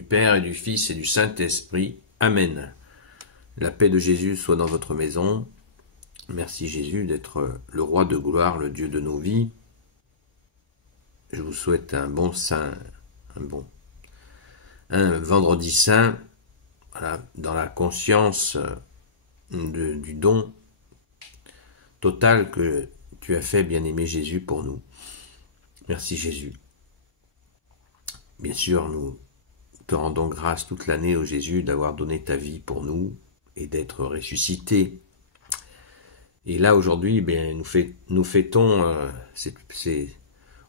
du Père et du Fils et du Saint-Esprit. Amen. La paix de Jésus soit dans votre maison. Merci Jésus d'être le roi de gloire, le Dieu de nos vies. Je vous souhaite un vendredi saint, voilà, dans la conscience du don total que tu as fait, bien-aimé Jésus, pour nous. Merci Jésus. Bien sûr, nous te rendons grâce toute l'année, ô Jésus, d'avoir donné ta vie pour nous et d'être ressuscité. Et là, aujourd'hui, nous fêtons,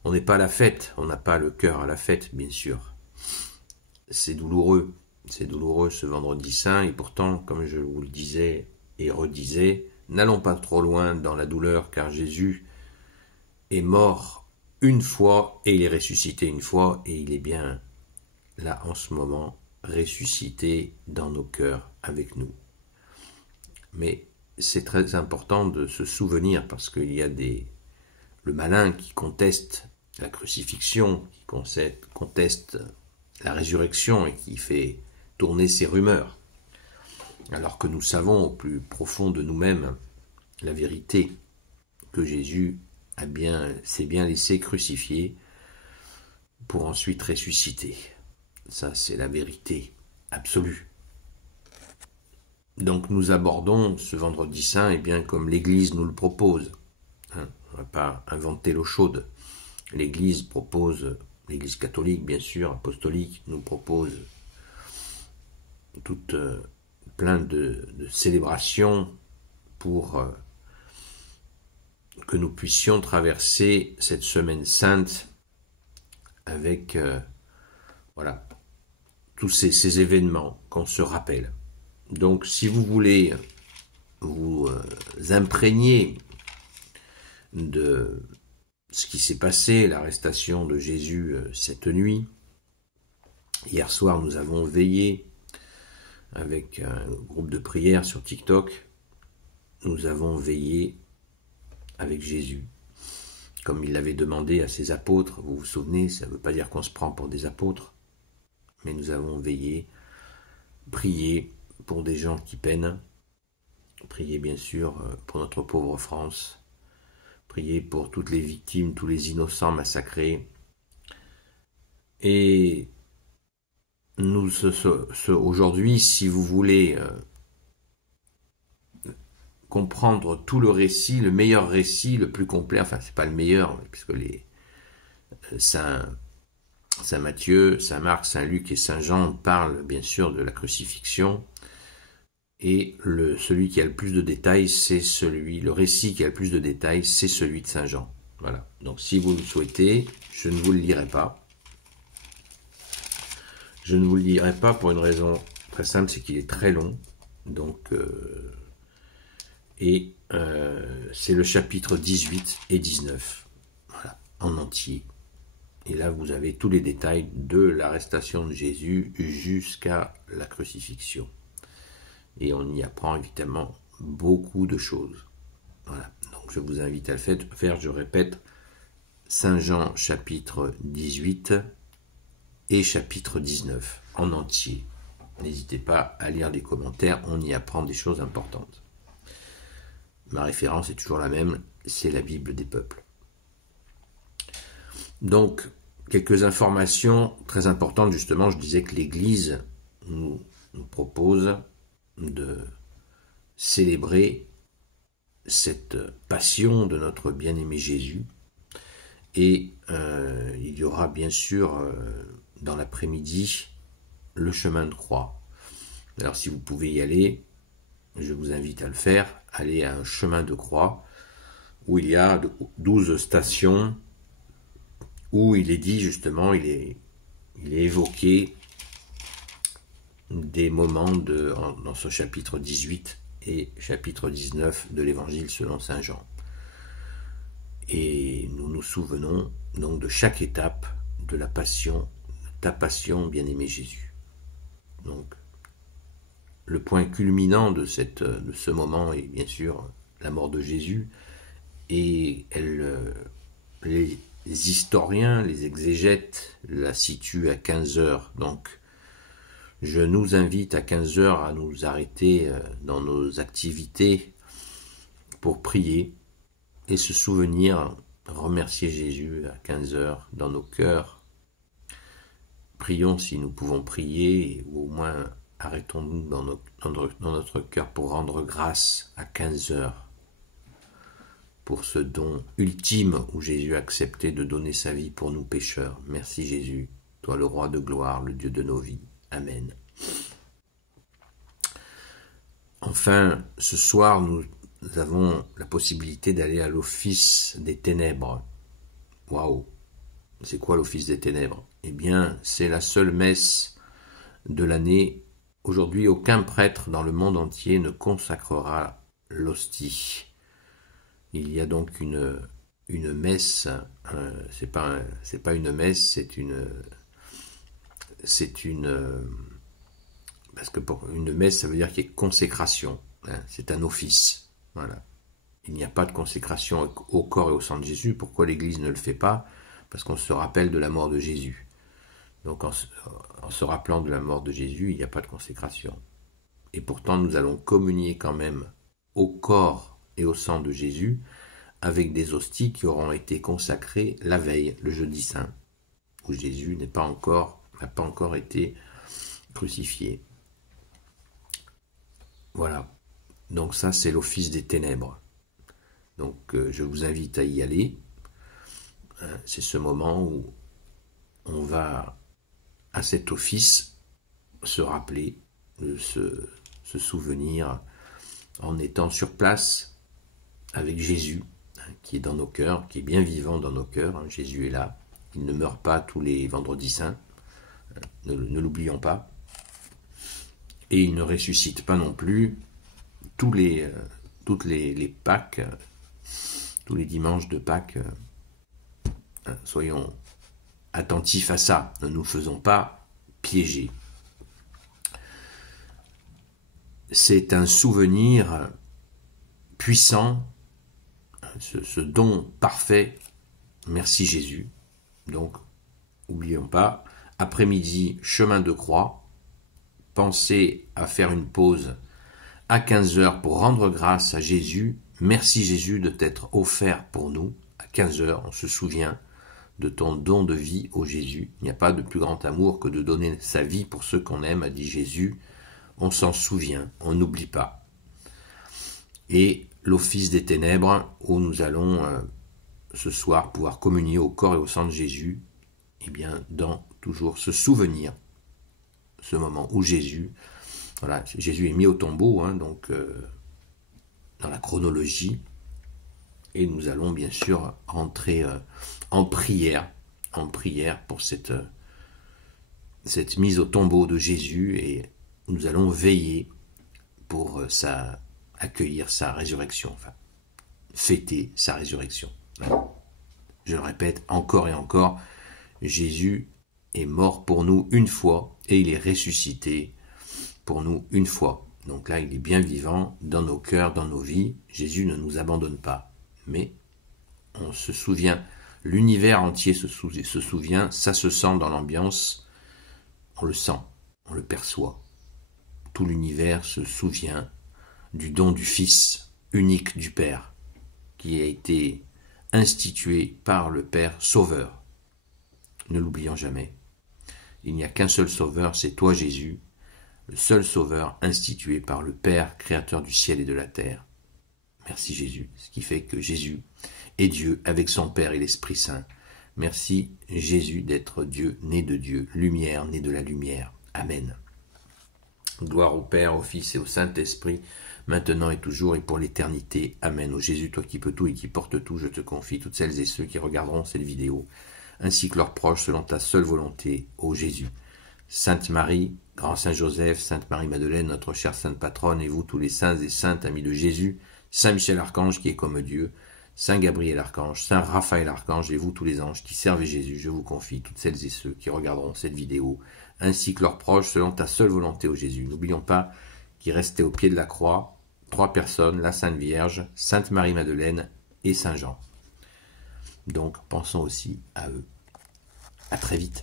on n'est pas à la fête, on n'a pas le cœur à la fête, bien sûr. C'est douloureux ce vendredi saint, et pourtant, comme je vous le disais et redisais, n'allons pas trop loin dans la douleur, car Jésus est mort une fois et il est ressuscité une fois, et il est bien là en ce moment, ressuscité dans nos cœurs avec nous. Mais c'est très important de se souvenir, parce qu'il y a le malin qui conteste la crucifixion, qui conteste la résurrection et qui fait tourner ses rumeurs, alors que nous savons au plus profond de nous-mêmes la vérité, que Jésus s'est bien laissé crucifier pour ensuite ressusciter. Ça, c'est la vérité absolue. Donc nous abordons ce vendredi saint comme l'Église nous le propose. On ne va pas inventer l'eau chaude. L'Église catholique bien sûr, apostolique, nous propose plein de célébrations pour que nous puissions traverser cette semaine sainte avec tous ces événements qu'on se rappelle. Donc si vous voulez vous imprégner de ce qui s'est passé, l'arrestation de Jésus cette nuit, hier soir nous avons veillé avec un groupe de prière sur TikTok, nous avons veillé avec Jésus, comme il l'avait demandé à ses apôtres. Vous vous souvenez, ça ne veut pas dire qu'on se prend pour des apôtres, mais nous avons veillé, prié pour des gens qui peinent, prié bien sûr pour notre pauvre France, prié pour toutes les victimes, tous les innocents massacrés. Et nous, aujourd'hui, si vous voulez comprendre tout le récit, le meilleur récit, le plus complet, enfin c'est pas le meilleur, puisque les Saint Matthieu, Saint Marc, Saint Luc et Saint Jean parlent bien sûr de la crucifixion, et celui qui a le plus de détails, le récit qui a le plus de détails, c'est celui de Saint Jean. Voilà. Donc si vous le souhaitez, je ne vous le lirai pas. Je ne vous le lirai pas pour une raison très simple, c'est qu'il est très long. Donc c'est le chapitre 18 et 19, voilà, en entier. Et là, vous avez tous les détails de l'arrestation de Jésus jusqu'à la crucifixion. Et on y apprend évidemment beaucoup de choses. Voilà. Donc je vous invite à le faire, je répète, Saint Jean chapitre 18 et chapitre 19 en entier. N'hésitez pas à lire les commentaires, on y apprend des choses importantes. Ma référence est toujours la même, c'est la Bible des peuples. Donc, quelques informations très importantes, justement, je disais que l'Église nous propose de célébrer cette passion de notre bien-aimé Jésus. Et il y aura bien sûr, dans l'après-midi, le chemin de croix. Alors si vous pouvez y aller, je vous invite à le faire, aller à un chemin de croix où il y a 12 stations, où il est dit justement, il est évoqué des moments dans ce chapitre 18 et chapitre 19 de l'Évangile selon Saint Jean. Et nous nous souvenons donc de chaque étape de la passion, ta passion, bien-aimé Jésus. Donc, le point culminant de ce moment est bien sûr la mort de Jésus, et les historiens, les exégètes la situent à 15 heures, donc Je nous invite à 15 heures à nous arrêter dans nos activités pour prier et se souvenir, remercier Jésus à 15 heures dans nos cœurs. Prions si nous pouvons prier, ou au moins arrêtons-nous dans notre cœur pour rendre grâce à 15 heures pour ce don ultime où Jésus a accepté de donner sa vie pour nous pécheurs. Merci Jésus, toi le roi de gloire, le Dieu de nos vies. Amen. Enfin, ce soir, nous avons la possibilité d'aller à l'office des ténèbres. Waouh! C'est quoi l'office des ténèbres? Eh bien, c'est la seule messe de l'année. Aujourd'hui, aucun prêtre dans le monde entier ne consacrera l'hostie. Il y a donc une messe. C'est pas une messe, parce que pour une messe, ça veut dire qu'il y a consécration. C'est un office. Voilà. Il n'y a pas de consécration au corps et au sang de Jésus. Pourquoi l'Église ne le fait pas? Parce qu'on se rappelle de la mort de Jésus. Donc en se rappelant de la mort de Jésus, il n'y a pas de consécration. Et pourtant, nous allons communier quand même au corps et au sang de Jésus avec des hosties qui auront été consacrées la veille, le jeudi saint, où Jésus n'a pas encore été crucifié. Voilà. Donc ça, c'est l'office des ténèbres. Donc je vous invite à y aller. C'est ce moment où on va à cet office se rappeler, se souvenir en étant sur place avec Jésus, qui est dans nos cœurs, qui est bien vivant dans nos cœurs. Jésus est là. Il ne meurt pas tous les vendredis saints. Ne l'oublions pas. Et il ne ressuscite pas non plus toutes les Pâques, tous les dimanches de Pâques. Soyons attentifs à ça. Ne nous faisons pas piéger. C'est un souvenir puissant, ce don parfait. Merci Jésus. Donc, n'oublions pas, après-midi, chemin de croix. Pensez à faire une pause à 15 heures pour rendre grâce à Jésus. Merci Jésus de t'être offert pour nous. À 15 heures, on se souvient de ton don de vie au Jésus. Il n'y a pas de plus grand amour que de donner sa vie pour ceux qu'on aime, a dit Jésus. On s'en souvient, on n'oublie pas. Et l'office des ténèbres, où nous allons ce soir pouvoir communier au corps et au sang de Jésus, eh bien, dans toujours ce souvenir, ce moment où Jésus est mis au tombeau, donc dans la chronologie, et nous allons bien sûr rentrer en prière pour cette mise au tombeau de Jésus, et nous allons veiller pour accueillir sa résurrection, fêter sa résurrection. Je le répète encore et encore, Jésus est mort pour nous une fois et il est ressuscité pour nous une fois. Donc là, il est bien vivant dans nos cœurs, dans nos vies. Jésus ne nous abandonne pas. Mais on se souvient, l'univers entier se souvient, ça se sent dans l'ambiance, on le sent, on le perçoit. Tout l'univers se souvient du don du Fils unique du Père, qui a été institué par le Père Sauveur. Ne l'oublions jamais. Il n'y a qu'un seul Sauveur, c'est toi Jésus, le seul Sauveur institué par le Père, Créateur du ciel et de la terre. Merci Jésus, ce qui fait que Jésus est Dieu avec son Père et l'Esprit Saint. Merci Jésus d'être Dieu, né de Dieu, lumière, né de la lumière. Amen. Gloire au Père, au Fils et au Saint-Esprit, maintenant et toujours et pour l'éternité. Amen. Ô Jésus, toi qui peux tout et qui portes tout, je te confie toutes celles et ceux qui regarderont cette vidéo, ainsi que leurs proches, selon ta seule volonté, ô Jésus. Sainte Marie, Grand Saint Joseph, Sainte Marie-Madeleine, notre chère Sainte Patronne, et vous tous les saints et saintes amis de Jésus, Saint Michel Archange qui est comme Dieu, Saint Gabriel Archange, Saint Raphaël Archange, et vous tous les anges qui servent Jésus, je vous confie toutes celles et ceux qui regarderont cette vidéo, ainsi que leurs proches, selon ta seule volonté, ô Jésus. N'oublions pas qu'il restait au pied de la croix 3 personnes, la Sainte Vierge, Sainte Marie-Madeleine et Saint Jean. Donc, pensons aussi à eux. À très vite.